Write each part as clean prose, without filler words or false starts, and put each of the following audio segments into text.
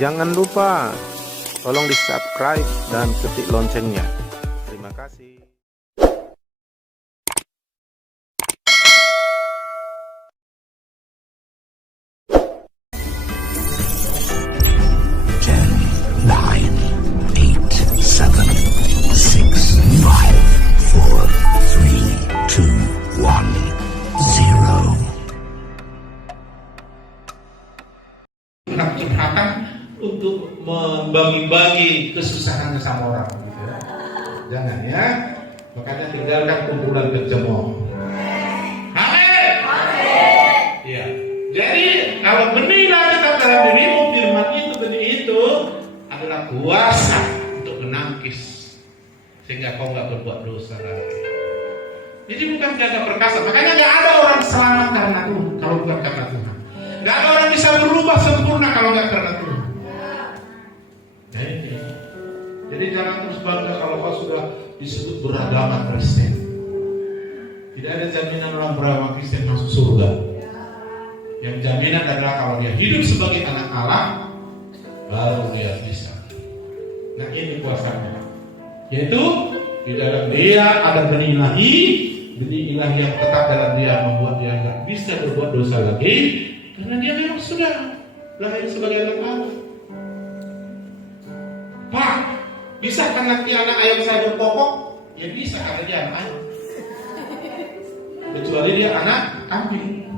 Jangan lupa tolong di subscribe dan ketik loncengnya. Terima kasih. Curhatan untuk membagi-bagi kesusahan sama orang gitu ya. Jangan ya. Makanya tinggalkan kumpulan kecemooh. Amin. Ya. Jadi kalau benihlah tetap dalam dirimu, firman itu, benih itu adalah kuasa untuk menangkis sehingga kau nggak berbuat dosa lagi. Jadi bukan gagah perkasa. Makanya nggak ada orang selamat karena Tuhan kalau bukan karena Tuhan. Nggak ada orang bisa berubah sempurna kalau nggak karena Tuhan. Jadi jangan terus bangga kalau kau sudah disebut beragama Kristen. Tidak ada jaminan orang beragama Kristen masuk surga. Yang jaminan adalah kalau dia hidup sebagai anak Allah, baru dia bisa. Nah ini kuasanya. Yaitu di dalam dia ada benih ilahi yang tetap dalam dia membuat dia nggak bisa berbuat dosa lagi. Karena dia memang sudah lahir sebagai anak Allah. Pak, bisa kan nanti anak ayam saya berkokok? Ya bisa karena dia anak ayam. Kecuali dia anak kambing.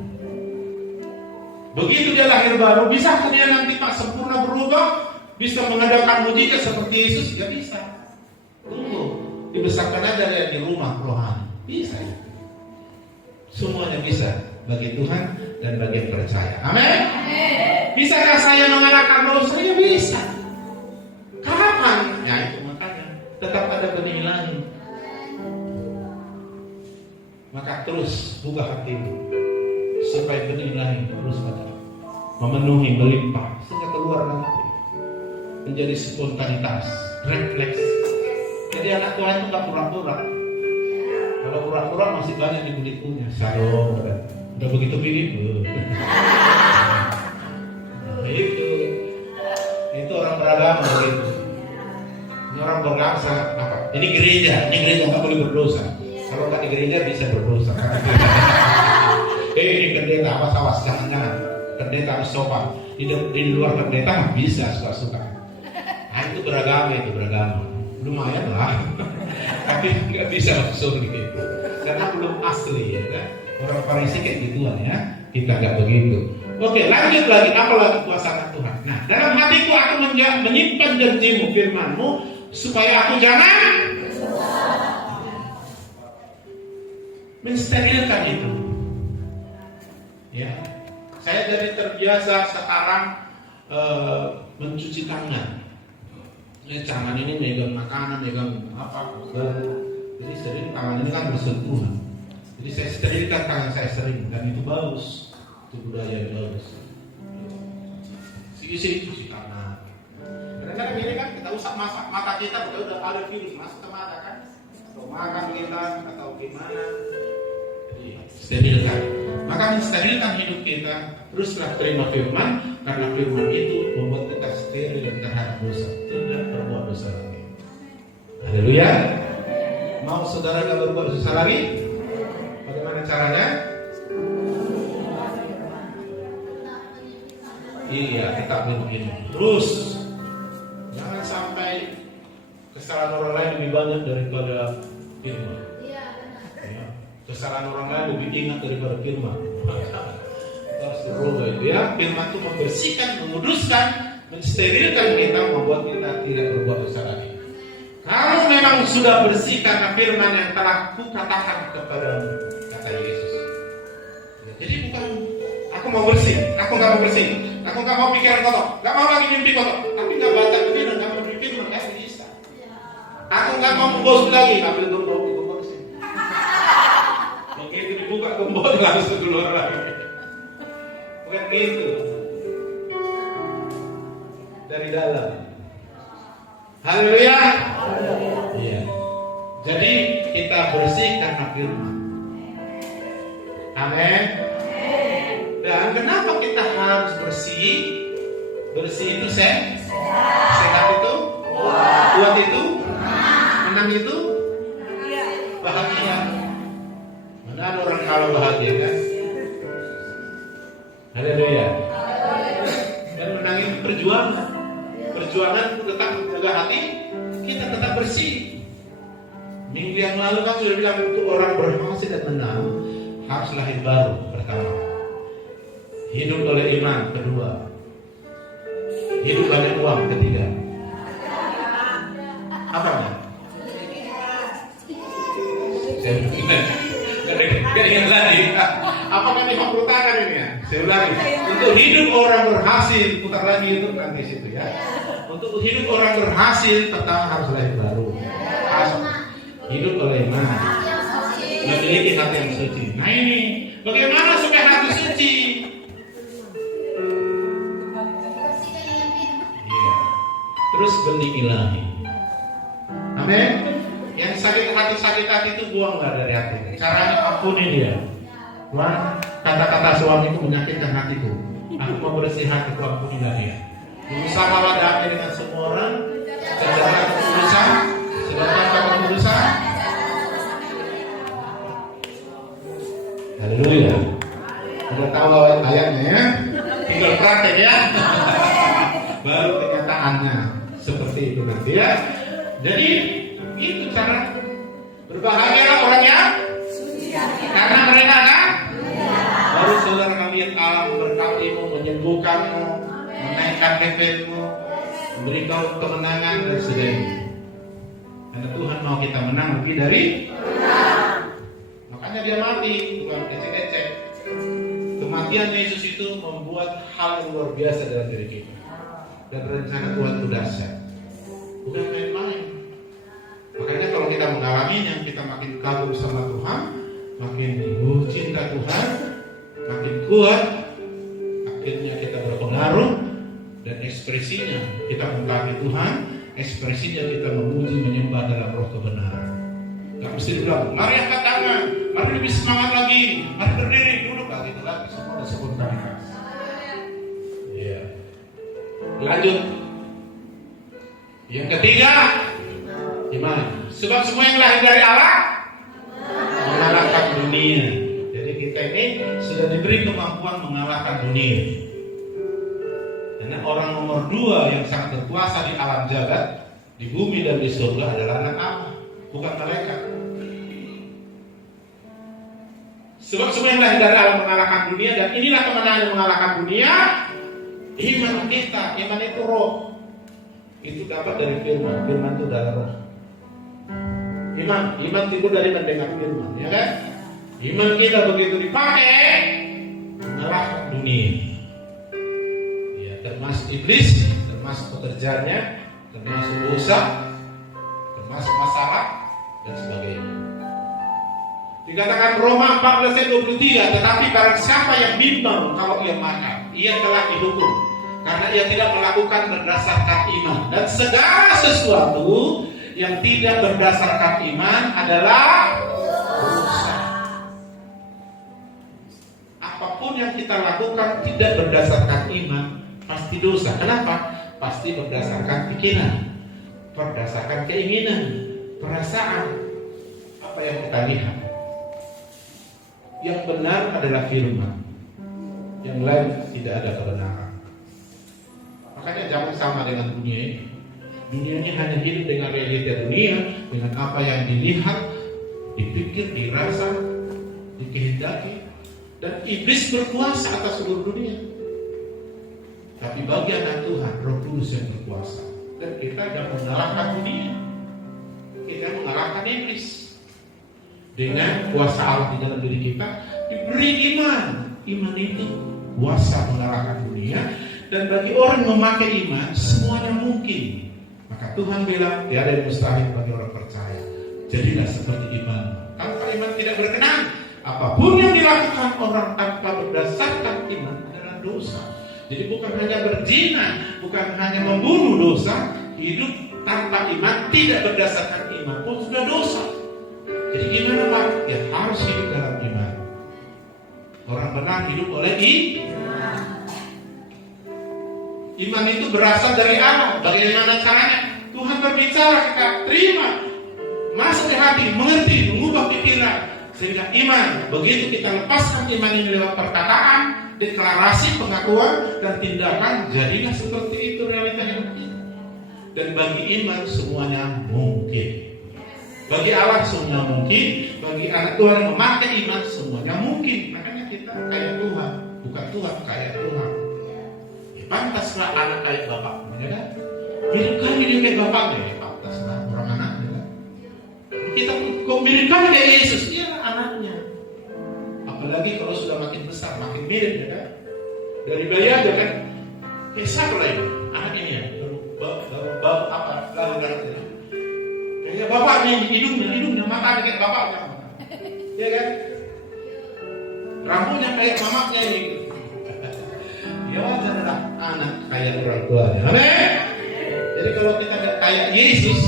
Begitu dia lahir baru, bisa kan dia nanti Pak sempurna berubah? Bisa mengadakan mujizat seperti Yesus? Ya bisa. Tunggu, dibesarkan aja dia di rumah rohani. Bisa. Semuanya bisa bagi Tuhan dan bagi yang percaya. Amin. Bisakah saya mengalahkan dosa? Ya bisa. Kapan? Ya itu makanya tetap ada benih ilahi. Maka terus buka hatimu supaya benih ilahi terus ada memenuhi, melimpah sehingga keluar nanti menjadi spontanitas, refleks. Jadi anak Tuhan itu nggak pura-pura. Kalau pura-pura masih banyak di kulitnya. Shalom. Udah begitu mirip. Nah, itu orang beragama begitu. Ini orang beragama apa? Ini gereja nggak boleh berdosa. Kalau nggak di gereja bisa berdosa. Ini pendeta awas jangan. Pendeta harus sopan. Di luar pendeta bisa suka-suka. Nah, itu beragama. Lumayan lah. Tapi nggak bisa langsung gitu. Karena belum asli ya kan. Orang Farisi kayak gituan ya. Kita nggak begitu. Oke, lanjut lagi. Apa lagi kuasa Tuhan? Nah, dalam hatiku aku menyimpan janjimu, firmanmu, supaya aku jangan mensterilkan itu. Ya, saya jadi terbiasa sekarang mencuci tangan. Tangan ini megang makanan, megang apa? Jadi sering tangan ini kan bersentuhan. Jadi saya sterilkan tangan saya sering dan itu bagus. Itu budaya yang bagus. Isi cuci tangan. Kadang-kadang ini kan kita usap mata kita udah ada virus masuk ke mata kan. Atau makan kita atau gimana. Sterilkan. Maka mensterilkan hidup kita. Teruslah terima firman. Karena firman itu membuat kita steril terhadap dosa. Tidak berbuat dosa lagi. Haleluya. Mau saudara gak berbuat dosa lagi? Bagaimana caranya? Iya, tetap begini. Terus jangan sampai kesalahan orang lain lebih banyak daripada firman. Ya, kesalahan orang lain lebih ingat daripada firman. Kita harus berubah itu ya. Firman itu membersihkan, menguduskan, mensterilkan kita, membuat kita tidak berbuat dosa lagi. Kalau memang sudah bersih karena firman yang telah kukatakan kepadamu, kata Yesus. Jadi bukan aku mau bersih, aku nggak mau bersih, aku nggak mau pikiran kotor, nggak mau lagi mimpi kotor, tapi nggak baca firman, nggak mau firman, nggak bisa. Aku nggak mau gosip lagi, ambil gembok itu bersih. Begitu dibuka gembok langsung keluar lagi. Bukan gitu. Dari dalam. Haleluya. Iya. Jadi kita bersih karena firman. Amin. Dan kenapa kita harus bersih? Bersih itu sehat itu, kuat itu, menang itu, bahagia. Mana ada orang kalau bahagia kan? Haleluya. Dan menang itu perjuangan. Perjuangan tetap jaga hati kita tetap bersih. Minggu yang lalu kan sudah bilang untuk orang berhasil dan menang harus lahir baru pertama, hidup oleh iman kedua, hidup banyak uang ketiga. Apanya? Saya gak ingat lagi. Apakah 50 tangan ini ya? Saya ulangi. Untuk hidup orang berhasil, putar lagi itu nanti situ ya. Untuk hidup orang berhasil pertama harus lahir baru. Harus hidup oleh iman, memiliki hati yang suci. Nah ini, bagaimana supaya hati suci? Iya. Terus benih ilahi. Amin. Yang sakit hati itu buanglah dari hati. Caranya ampuni dia. Tuhan, kata-kata suamiku menyakitkan hatiku. Aku mau bersih hatiku, ampunilah dia. Berusahalah damai dengan semua orang. Sedangkan keputusan. Haleluya. Sudah tahu ayatnya ya? Tinggal praktek ya. Baru kenyataannya seperti itu nanti ya. Jadi itu cara. Berbahagialah orangnya karena mereka kan baru saudara melihat alam berkatimu, menyembuhkanmu, menaikkan kepetmu, memberi kau kemenangan dan sebagainya. Karena Tuhan mau kita menang lebih dari makanya dia mati, bukan ecek-ecek. Kematian Yesus itu membuat hal yang luar biasa dalam diri kita. Dan rencana Tuhan itu dahsyat, bukan main-main. Makanya kalau kita mengalaminya, kita makin kagum sama Tuhan, makin cinta Tuhan, makin kuat. Akhirnya kita berpengaruh dan ekspresinya kita mengasihi Tuhan, ekspresinya kita memuji menyembah dalam roh kebenaran. Gak mesti bilang, mari angkat tangan, mari lebih semangat lagi, mari berdiri, duduk lagi, itu lagi semua ada spontanitas. Iya. Lanjut. Yang ketiga, iman. Sebab semua yang lahir dari Allah mengalahkan dunia. Jadi kita ini sudah diberi kemampuan mengalahkan dunia. Karena orang nomor 2 yang sangat berkuasa di alam jagat, di bumi dan di surga adalah anak Allah, bukan malaikat. Sebab semua yang lahir dari Allah mengalahkan dunia, dan inilah kemenangan yang mengalahkan dunia, iman kita. Iman itu roh. Itu dapat dari firman. Firman itu adalah roh. Iman timbul dari mendengar firman, ya kan? Iman kita begitu dipakai mengalahkan dunia. Ya, termasuk iblis, termasuk pekerjaannya, termasuk dosa, termasuk masalah dan sebagainya. Dikatakan Roma 14:23, tetapi barang siapa yang bimbang kalau ia makan, ia telah dihukum karena ia tidak melakukan berdasarkan iman, dan segala sesuatu yang tidak berdasarkan iman adalah dosa. Apapun yang kita lakukan tidak berdasarkan iman pasti dosa. Kenapa? Pasti berdasarkan pikiran, berdasarkan keinginan, perasaan, apa yang kita lihat. Yang benar adalah firman, yang lain tidak ada kebenaran. Makanya jangan sama dengan dunia ini. Dunia ini hanya hidup dengan realita dunia, dengan apa yang dilihat, dipikir, dirasa, dikehendaki. Dan iblis berkuasa atas seluruh dunia. Tapi bagi anak Tuhan, Roh Kudus yang berkuasa. Dan kita yang mengalahkan dunia, kita mengalahkan iblis. Dengan kuasa Allah di dalam diri kita, diberi iman. Iman itu kuasa mengalahkan dunia. Dan bagi orang yang memakai iman, semuanya mungkin. Maka Tuhan bilang, tiada yang mustahil bagi orang percaya. Jadilah seperti iman. Tanpa iman tidak berkenan. Apapun yang dilakukan orang tanpa berdasarkan iman adalah dosa. Jadi bukan hanya berzina, bukan hanya membunuh dosa. Hidup tanpa iman, tidak berdasarkan iman pun sudah dosa. Jadi gimana Pak? Ya harus hidup dalam iman. Orang benar hidup oleh iman. Iman itu berasal dari Allah. Bagaimana caranya? Tuhan berbicara, kita terima, masuk ke hati, mengerti, mengubah pikiran. Sehingga iman, begitu kita lepaskan iman ini lewat perkataan, deklarasi, pengakuan, dan tindakan, jadilah seperti itu realita hidup kita. Dan bagi iman semuanya mungkin. Bagi Allah semuanya mungkin. Bagi anak Tuhan yang memakai iman semuanya mungkin. Makanya kita kayak Tuhan, bukan Tuhan kayak Tuhan. Ya, pantaslah anak kayak bapaknya kan? Mirip kali dia kayak bapaknya, ya pantaslah orang anaknya kan? Kita kok mirip kali kayak Yesus, dia anaknya. Apalagi kalau sudah makin besar, makin mirip ya kan? Dari bayi aja kan? Kayak siapa lah itu? Anaknya ya. Bapak apa? Lalu kayak bapaknya, hidungnya, matanya kayak bapaknya. Iya kan? Rambutnya kayak mamaknya gitu. Ya wajar lah anak kayak orang tuanya. Amin. Jadi kalau kita nggak kayak Yesus,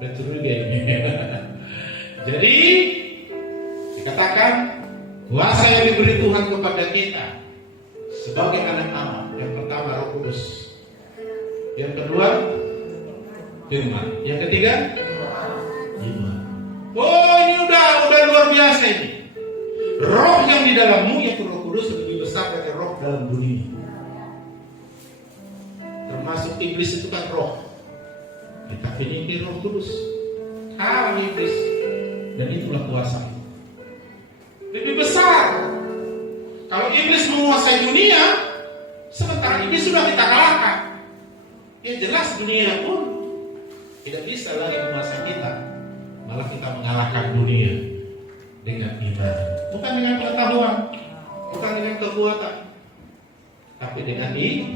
udah curiga ini. Jadi dikatakan kuasa yang diberi Tuhan kepada kita sebagai anak Allah. Yang pertama Roh Kudus. Yang kedua firman. Yang ketiga iman. Oh ini udah luar biasa ini. Roh yang di dalammu yaitu Roh Kudus lebih besar dari roh dalam dunia. Termasuk iblis itu kan roh. Tapi ini Roh Kudus. Kalah iblis. Dan itulah kuasa. Lebih besar. Kalau iblis menguasai dunia, sementara iblis sudah kita kalahkan. Ya jelas dunia pun tidak bisa lagi menguasai kita. Malah kita mengalahkan dunia dengan iman. Bukan dengan pengetahuan, bukan dengan kekuatan, tapi dengan iman.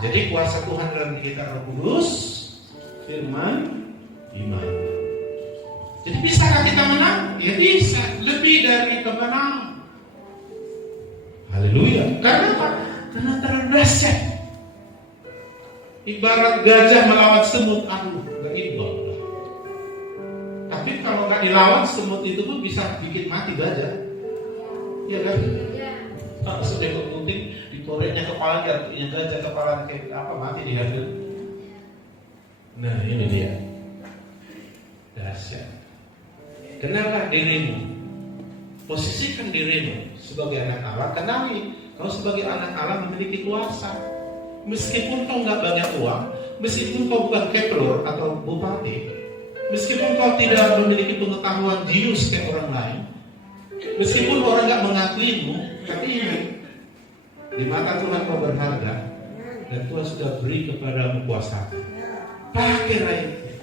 Jadi kuasa Tuhan dalam diri kita Roh Kudus, firman, iman. Jadi bisakah kita menang? Ya bisa, lebih dari kemenangan. Haleluya. Karena apa? Karena terlalu dahsyat. Ibarat gajah melawan semut, aduh, gak imbang. Tapi kalau gak dilawan, semut itu pun bisa bikin mati gajah. Iya kan? Kalau sudah kemudian dikoreknya kepala yang gajah kepala kayak apa mati di hati. Nah ini dia. Dahsyat. Kenallah dirimu. Posisikan dirimu sebagai anak Allah. Kenali kau sebagai anak Allah memiliki kuasa. Meskipun kau nggak banyak uang, meskipun kau bukan keplor atau bupati, meskipun kau tidak memiliki pengetahuan jenius kayak orang lain, meskipun orang nggak mengakuimu, tapi ingat di mata Tuhan kau berharga dan Tuhan sudah beri kepadamu kuasa. Pakailah itu,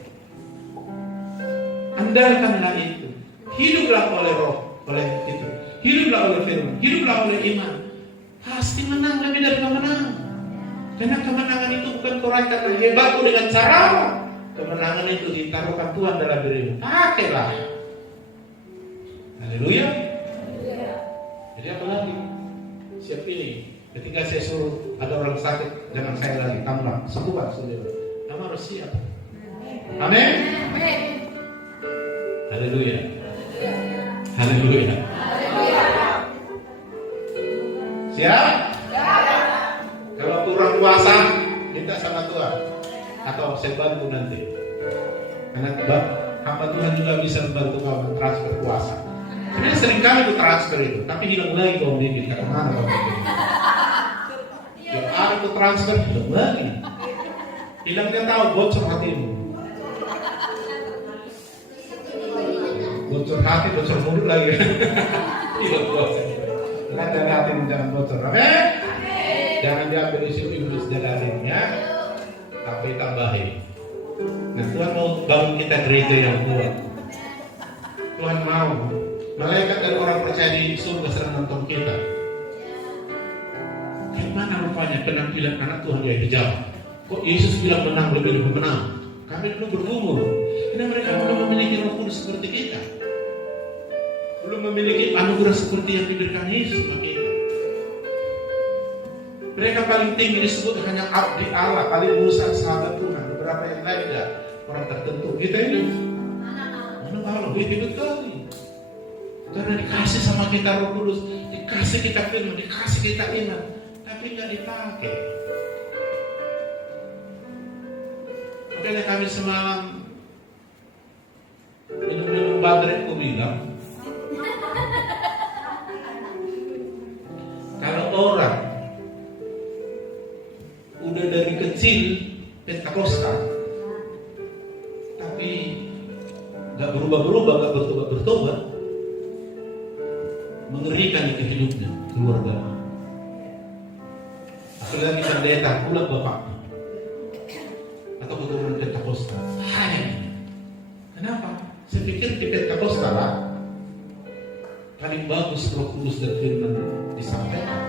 andalkanlah itu, hiduplah oleh Roh, oleh itu, hiduplah oleh firman, hiduplah oleh iman. Pasti menang lebih dari kemenangan. Karena kemenangan itu bukan kau raih karena hebatmu dengan cara. Kemenangan itu ditaruhkan Tuhan dalam dirimu. Pakailah. Haleluya. Jadi apa lagi? Siap ini. Ketika saya suruh ada orang sakit, jangan saya lagi tambah. Sekuat saudara. Kamu harus siap. Amin. Haleluya. Haleluya. Siap? Kalau kurang kuasa, minta sama Tuhan. Atau saya bantu nanti. Karena hamba Tuhan juga bisa membantu kamu transfer kuasa. Sebenarnya seringkali itu transfer itu, tapi hilang lagi kalau dikit. Karena mana kalau dikit? Yang ada itu transfer hilang lagi. Hilangnya tahu bocor hatimu. Bocor hati, bocor mulut lagi. Iya bocor. Jangan dari hatimu jangan bocor. Amin. Jangan diambil isu iblis jalaninnya, tapi tambahin. Nah Tuhan mau bangun kita gereja yang kuat. Tuhan mau malaikat dan orang percaya di surga sedang nonton kita. Gimana rupanya penampilan anak Tuhan yang hijau? Kok Yesus bilang menang lebih dari menang? Kami dulu bergumul. Karena mereka belum memiliki Roh Kudus seperti kita. Belum memiliki anugerah seperti yang diberikan Yesus bagi kita. Mereka paling tinggi disebut hanya abdi Allah, paling besar sahabat Tuhan. Beberapa yang lain tidak orang tertentu. Kita ini anak Allah lebih hebat kali. Karena dikasih sama kita Roh Kudus, dikasih kita firman, dikasih kita iman, tapi nggak dipakai. Makanya kami semalam minum-minum baterai, aku bilang, kalau orang udah dari kecil Pentakosta, tapi gak berubah-berubah, gak bertobat-bertobat, mengerikan itu hidupnya, keluarga. Apalagi pendeta pula bapaknya atau keturunan Pentakosta. Hai, kenapa? Saya pikir di Pentakosta lah paling bagus Roh Kudus dan firman disampaikan.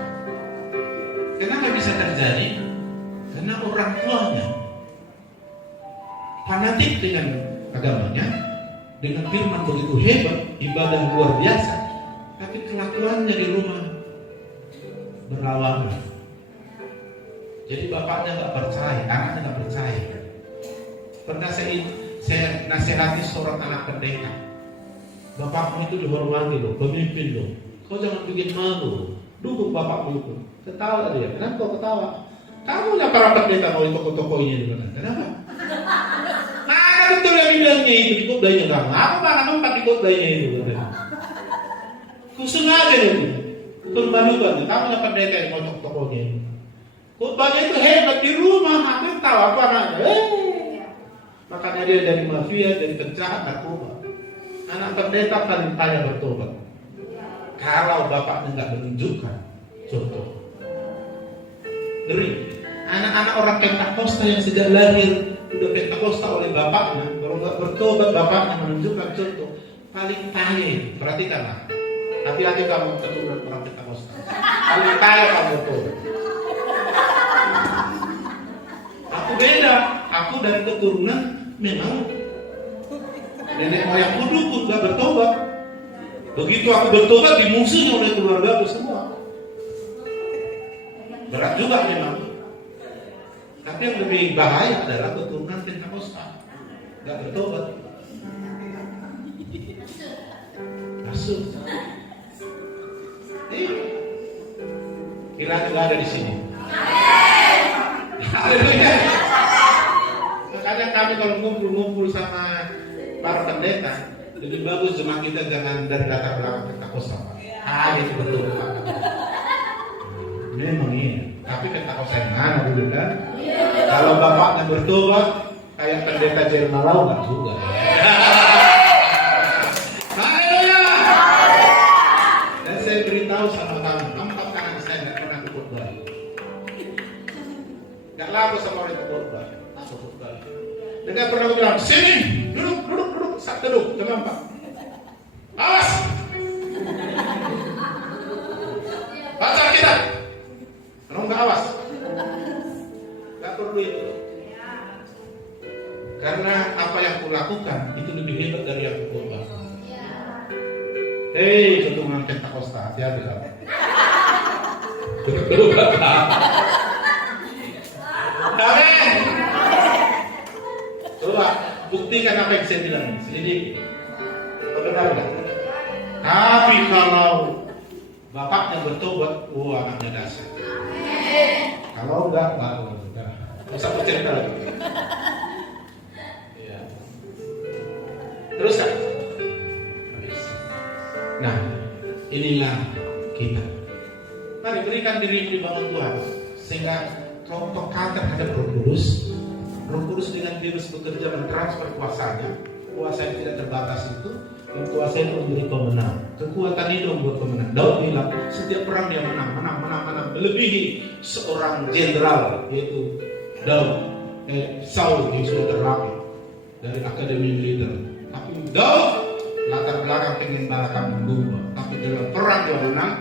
Kenapa bisa terjadi? Karena orang tuanya fanatik dengan agamanya, dengan firman begitu hebat, ibadah luar biasa, tapi kelakuannya di rumah berlawanan. Jadi bapaknya nggak percaya, anaknya nggak percaya. Pernah saya nasihati seorang anak pendeta, bapakmu itu dihormati loh, pemimpin loh, kau jangan bikin malu, dukung bapakmu itu. Ketawa dia, kenapa kau ketawa? Kamu yang para pendeta mau toko-tokonya di mana? Kenapa? Mana betul yang bilangnya itu di khotbahnya kamu? Aku mana mempat di khotbahnya itu? Kusengaja itu, permalukan. Kamu yang pendeta yang mau toko-tokonya itu. Khotbahnya itu hebat di rumah, hampir tahu apa anaknya. Makanya dia dari mafia, dari penjahat, narkoba. Anak pendeta paling payah bertobat. Kalau bapaknya nggak menunjukkan contoh. Ngeri. Anak-anak orang Pentakosta yang sejak lahir udah Pentakosta oleh bapaknya, kalau nggak bertobat bapaknya menunjukkan contoh, paling payah. Perhatikanlah. Hati-hati kamu keturunan orang Pentakosta. Paling payah kamu bertobat. Aku beda. Aku dari keturunan memang nenek moyangku dukun gak bertobat. Begitu aku bertobat dimusuhi oleh keluarga aku semua. Berat juga memang. Tapi yang lebih bahaya adalah keturunan Pentakosta gak bertobat. Masuk. Kira juga ada di sini. Haleluya. Makanya kami kalau ngumpul-ngumpul sama para pendeta, lebih bagus jemaah kita jangan dari latar belakang Pentakosta. Itu betul. Memang iya. Tapi Pentakosta yang mana dulu kan? Kalau bapaknya bertobat, kayak pendeta Jermalau nggak juga. Haleluya. Dan saya beritahu sama kamu, nampak kanan saya nggak pernah ikut bayi. Nggak laku sama orang ikut bayi. Dan nggak pernah bilang, sini, duduk, sak duduk, jangan pak. Awas. Baca kita. Kalau nggak awas, nggak perlu itu. Karena apa yang kulakukan itu lebih hebat dari yang kukorban. Hei, keturunan Pentakosta, hati-hati lah. Amin. Coba buktikan apa yang saya bilang. Selidiki. Benar nggak? Tapi kalau bapaknya bertobat, anaknya dasar. Kalau enggak, nggak usah bercerita lagi. Ya. Terus kan? Nah, inilah kita. Mari berikan diri dibangun Tuhan, sehingga kelompok terhadap Roh Kudus. Roh Kudus dengan bebas bekerja mentransfer kuasanya, kuasa yang tidak terbatas itu. Dan kuasa itu menjadi pemenang. Kekuatan itu membuat pemenang. Daud bilang setiap perang dia menang, melebihi seorang jenderal yaitu Daud, Saul yang sudah terlatih dari akademi militer. Tapi Daud latar belakang pengen balakan membunuh, tapi dalam perang dia menang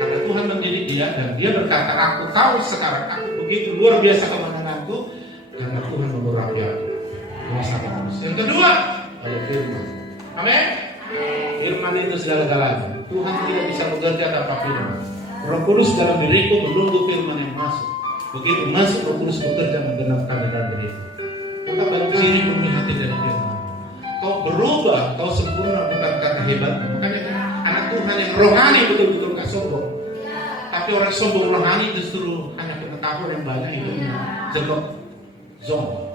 karena Tuhan mendidik dia dan dia berkata, aku tahu sekarang aku begitu luar biasa kemenanganku karena Tuhan memurapi aku. Yang kedua, oleh firman. Amin. Firman itu segala-galanya. Tuhan tidak bisa bekerja tanpa firman. Roh Kudus dalam diriku menunggu firman yang masuk. Begitu masuk Roh Kudus bekerja menggenapkan dalam diriku. Maka dalam sini penuhi hati dengan firman. Kau berubah, kau sempurna bukan karena hebatmu. Makanya anak Tuhan yang rohani betul-betul gak sombong. Tapi orang sombong rohani justru hanya pengetahuan yang banyak hidupnya jebak zong.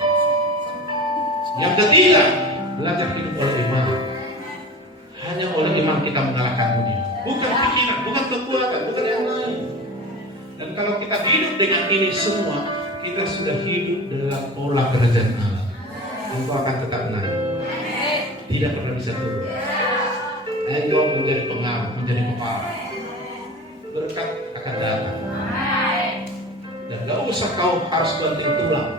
Yang ketiga, belajar hidup oleh iman. Hanya oleh iman kita mengalahkan dunia. Bukan pikiran, bukan kekuatan, bukan yang lain. Dan kalau kita hidup dengan ini semua, kita sudah hidup dalam pola kerajaan Allah. Engkau akan tetap naik. Tidak pernah bisa turun. Engkau menjadi pengaruh, menjadi kepala. Berkat akan datang. Dan gak usah kau harus banting tulang.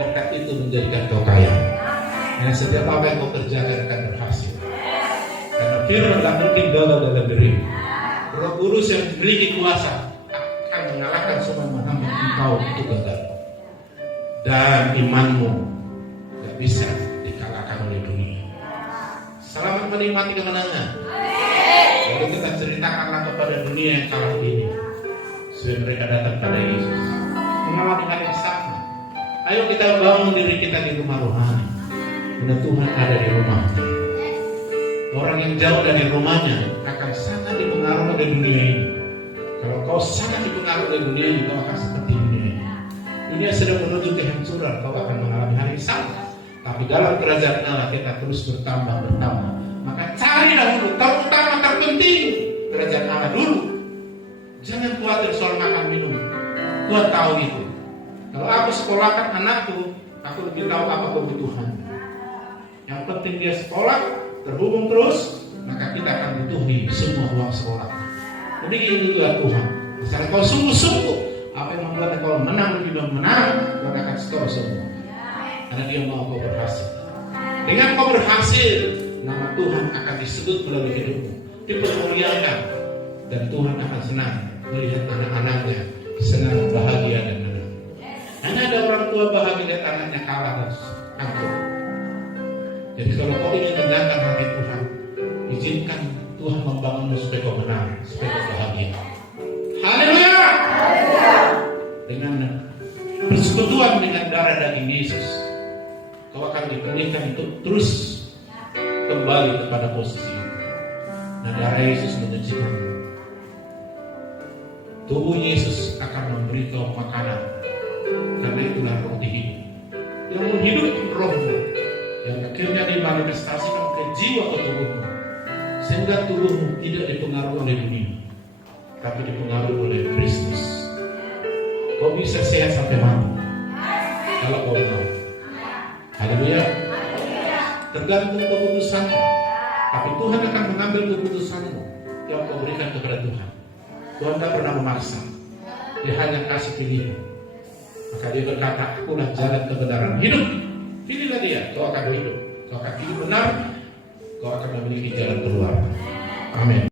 Berkat itu menjadikan kau kaya. Karena setiap apa yang kau kerjakan akan berhasil. Karena firman tak mungkin gagal dalam dirimu. Roh Kudus yang memiliki kuasa akan mengalahkan semua menambah engkau itu gagal. Dan imanmu gak bisa dikalahkan oleh dunia. Selamat menikmati kemenangan. Lalu kita ceritakanlah kepada dunia yang kalah ini, supaya mereka datang pada Yesus. Mengalami hal yang sama. Ayo kita bangun diri kita di rumah rohani. Karena Tuhan ada di rumah. Orang yang jauh dari rumahnya akan sangat dipengaruhi oleh dunia ini. Kalau kau sangat dipengaruhi oleh dunia ini, kau akan seperti dunia ini. Dunia sedang menuju kehancuran, kau akan mengalami hal yang sama. Tapi dalam kerajaan Allah kita terus bertambah. Maka cari dahulu, terutama terpenting kerajaan Allah dulu. Jangan khawatir soal makan minum. Tuhan tahu itu. Kalau aku sekolahkan anakku, aku lebih tahu apa kebutuhan. Yang penting dia sekolah, terhubung terus, maka kita akan butuhi semua uang sekolah. Demikian juga Tuhan. Misalnya kau sungguh-sungguh, apa yang membuat kau menang lebih menang, Tuhan akan store semua. Karena dia mau kau berhasil. Dengan kau berhasil, nama Tuhan akan disebut melalui hidupmu, dipermuliakan, dan Tuhan akan senang melihat anak-anaknya senang, bahagia dan menang. Hanya ada orang tua bahagia lihat anaknya kalah dan angkuh. Jadi kalau kau ingin menyenangkan hati Tuhan, izinkan Tuhan membangunmu supaya kau menang, supaya kau bahagia. Haleluya! Dengan persekutuan dengan darah daging Yesus, kau akan dipulihkan untuk terus kembali kepada posisi itu. Nah, darah Yesus menyucikan. Tubuh Yesus akan memberi kau makanan. Karena itulah roti hidup yang menghidupkan rohmu, yang akhirnya dimanifestasikan ke jiwa ke tubuhmu, sehingga tubuhmu tidak dipengaruhi oleh dunia, tapi dipengaruhi oleh Kristus. Kau bisa sehat sampai mati kalau kau mau. Haleluya. Tergantung keputusanmu, tapi Tuhan akan mengambil keputusanmu yang kau berikan kepada Tuhan. Tuhan tak pernah memaksa. Dia hanya kasih pilihan. Maka dia berkata, akulah jalan kebenaran hidup. Pilihlah dia, kau akan hidup. Kau akan hidup benar. Kau akan memiliki jalan keluar. Amin.